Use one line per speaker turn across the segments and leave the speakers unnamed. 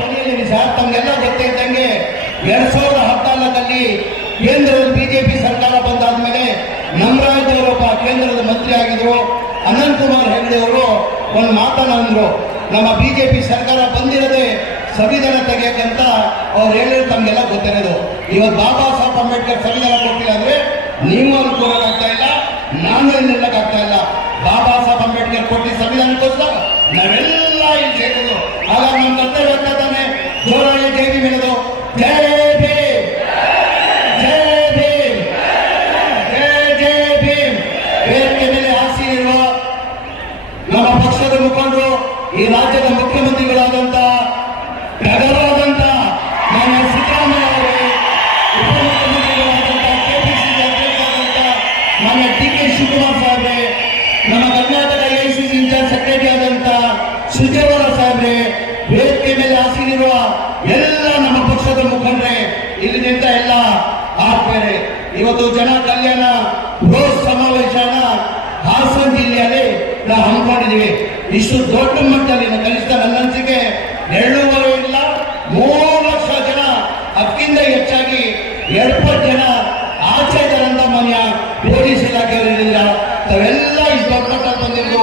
ಕೊನೆಯಲ್ಲಿ ಸಾರ್ ತಮಗೆಲ್ಲ ಗೊತ್ತಿದ್ದಂಗೆ ಎರಡ್ ಸಾವಿರದ ಹದಿನಾಲ್ಕಲ್ಲಿ ಕೇಂದ್ರದಲ್ಲಿ ಬಿಜೆಪಿ ಸರ್ಕಾರ ಬಂದಾದ ಮೇಲೆ ಬಂದಾದ್ಮೇಲೆ ನಮರಾಜರೊಬ್ಬ ಕೇಂದ್ರದ ಮಂತ್ರಿ ಆಗಿದ್ರು. ಅನಂತ್ ಕುಮಾರ್ ಹೆಗಡೆ ಅವರು ಒಂದು ಮಾತನಾಡಿದ್ರು ನಮ್ಮ ಬಿಜೆಪಿ ಸರ್ಕಾರ ಬಂದಿರದೆ ಸಂವಿಧಾನ ತೆಗೆಯಕ್ಕಂತ ಅವ್ರು ಹೇಳಿದ್ರು, ತಮಗೆಲ್ಲ ಗೊತ್ತಿರೋದು. ಇವತ್ತು ಬಾಬಾ ಸಾಹೇಬ್ ಅಂಬೇಡ್ಕರ್ ಸಂವಿಧಾನ ಕೊಟ್ಟಿಲ್ಲ ಅಂದ್ರೆ ನೀವು ಅನುಕೂಲ ಆಗ್ತಾ ಇಲ್ಲ, ನಾನು ನಿಲ್ಲಕ್ಕಾಗ್ತಾ ಇಲ್ಲ. ತಾನೆ ಜೋರಾಗಿ ಜೈ ಭೀಮ್. ಹೇಳೋದು ಜೈ ಭೀಮ್. ಜಯ ಭೀಮ್ ಜೈ ಜೈ ಭೀಮ್. ವೇದಿಕೆ ಮೇಲೆ ಆಸೀನಿರುವ ನಮ್ಮ ಪಕ್ಷದ ಮುಖಂಡರು, ಈ ರಾಜ್ಯದ ಮುಖ್ಯಮಂತ್ರಿಗಳಾದಂತ ಟಗರಾದಂತ ನಮ್ಮ ಸಿದ್ದರಾಮಯ್ಯ ಅವರು, ಉಪಮುಖ್ಯಮಂತ್ರಿಗಳಾದಂತ ಕೆಪಿಸಿಸಿ ಅಧ್ಯಕ್ಷರಾದಂತ ನಮ್ಮ ಡಿ ಕೆ ಶಿವಕುಮಾರ್ ಸಾಹೇಬ್ರೆ, ನಮ್ಮ ಕರ್ನಾಟಕ ಎಐಸಿಸಿ ಇನ್ಚಾರ್ಜ್ ಸೆಕ್ರೆಟರಿ ಆದಂತ ಸುಜೇವರ ಸಾಹೇಬ್ರೆ ವೇದಿಕೆ ಮೇಲೆ ಆಸೀನಿರುವ ಎಲ್ಲ ನಮ್ಮ ಪಕ್ಷದ ಮುಖಂಡರೇ ಇಲ್ಲಿ ನಿಂತ ಎಲ್ಲ ಆತ್ಮೇರೆ ಇವತ್ತು ಜನ ಕಲ್ಯಾಣ ರೋಸ್ ಸಮಾವೇಶನ ಹಾಸನ ಜಿಲ್ಲೆಯಲ್ಲಿ ನಾವು ಹಮ್ಮಿಕೊಂಡಿದ್ದೀವಿ. ಇಷ್ಟು ದೊಡ್ಡ ಮಟ್ಟದಲ್ಲಿ ಕನಿಷ್ಠ ನನ್ನ ಅನಿಸಿಕೆ ಎರಡೂವರೆ ಇಲ್ಲ, ಮೂರು ಲಕ್ಷ ಜನ, ಅದಕ್ಕಿಂತ ಹೆಚ್ಚಾಗಿ ಎಪ್ಪತ್ತು ಜನ ಆಚೆ ಜನಂತ ಮನೆಯ ಪೊಲೀಸ್ ಇಲಾಖೆಯವರಿಲ್ಲ ತಾವೆಲ್ಲ ಇಷ್ಟು ದೊಡ್ಡ ಮಟ್ಟ ಬಂದಿರೋದು,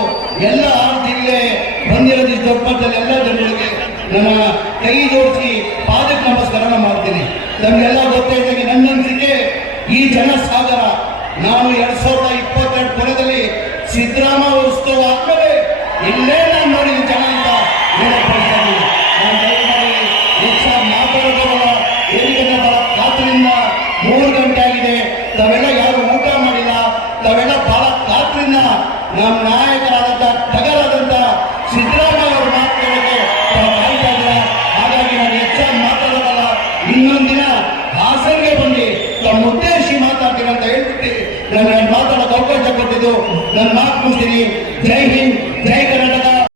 ಎಲ್ಲ ಜಿಲ್ಲೆ ಬಂದಿರೋದು ಈ ದೊಡ್ಡ ಮಟ್ಟದಲ್ಲಿ ಎಲ್ಲ ಜನರಿಗೆ ನನ್ನ ಕೈ ಜೋಡಿಸಿ ಪಾದಕ್ಕೆ ನಮಸ್ಕಾರ ಮಾಡ್ತೀನಿ. ನಮಗೆಲ್ಲ ಗೊತ್ತಾಯ್ತಾಗೆ ನನ್ನ ಅನಿಸಿಕೆ ಈ ಜನಸಾಗರ ನಾನು ಎರಡ್ ಸಾವಿರದ ಇಪ್ಪತ್ತೆರಡು ಕೊನೆಯಲ್ಲಿ ಸಿದ್ದರಾಮಯ್ಯ ಉತ್ಸವ ಆದ್ಮೇಲೆ ಇಲ್ಲೇ ನಾನು ನೋಡಿದ ಜನ ಅಂತ ಮೂರು ಗಂಟೆ ಆಗಿದೆ. ತಾವೆಲ್ಲ ಯಾರು ಊಟ ಮಾಡಿಲ್ಲ? ತಾವೆಲ್ಲ ಬಹಳ ಕಾತ್ರಿಂದ ನಮ್ಮ ನಾಯಕರಾದಂತ ಟಗರಾದಂತ ನಾನು ಮಾತು ಜೈ ಹಿಂದ್ ಜೈ